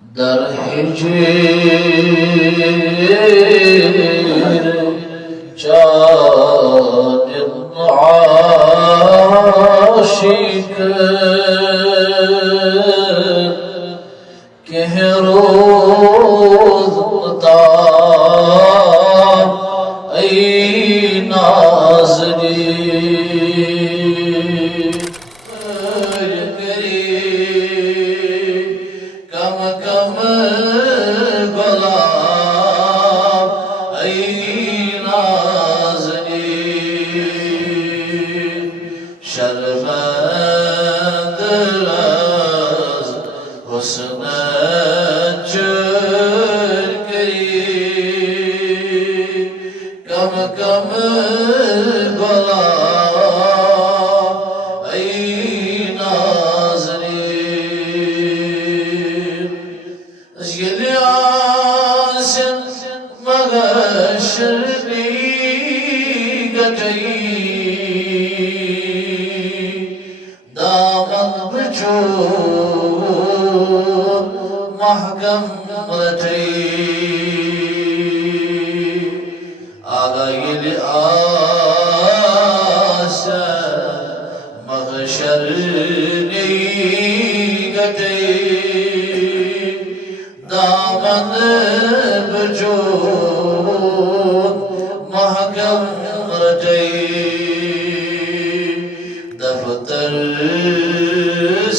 در هجر جان عاشق که روز مدام ای نازنین महकम आगाइल आसा महशर गटे दामन बजो महकम रटे दफ्तर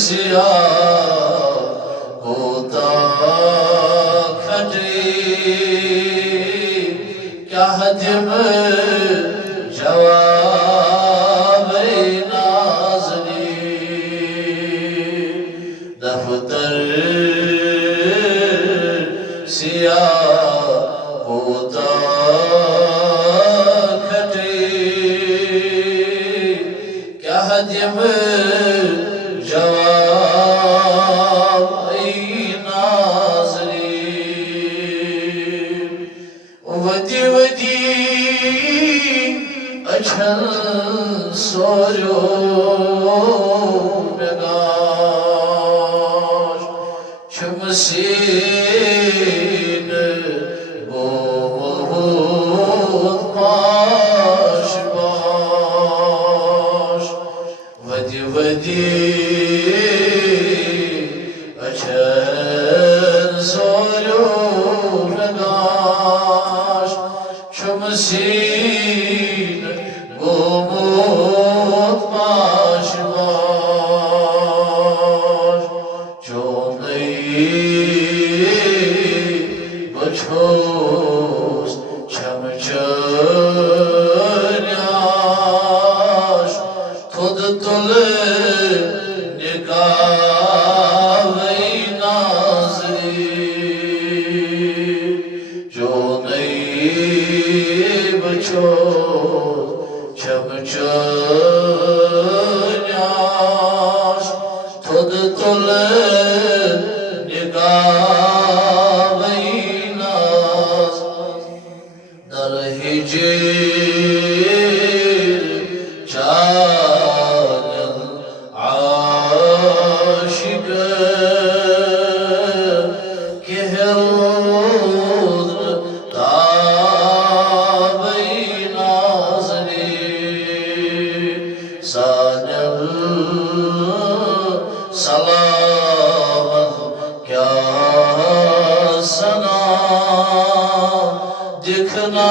सिया जब जवाब नाज़रीन दफ्तर सिया होता खटे क्या जब जवाब नाज़रीन वदी वदी अछल सोरो नगाश चमसीन बहुत पाश पाश वदी वदी अछल सोरो नगाश चमसीन गोमोत पाशवाश चोनई बछोस चमचन्याश खुद तुल निकावई नाज़रीन चोनई बछोस चमचन्याश खुद तुल निगावई नाज़ दर हिजर चागल आशिक के रोज़ सलामत क्या सना दिखना